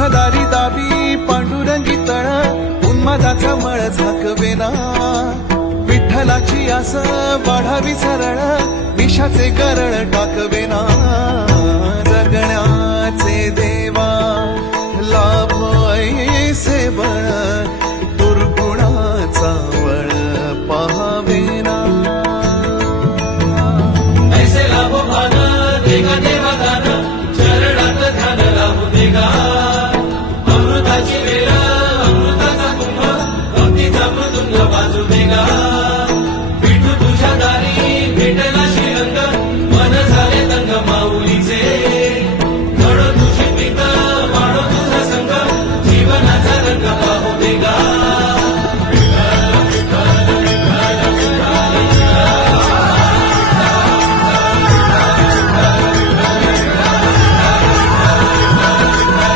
तुझ्या दारी दाबी पांडुरंगी तळ उन्मादाचा मळ झाकवेना विठ्ठलाची आस वाढावी सरळ विषाचे गरळ टाकवेना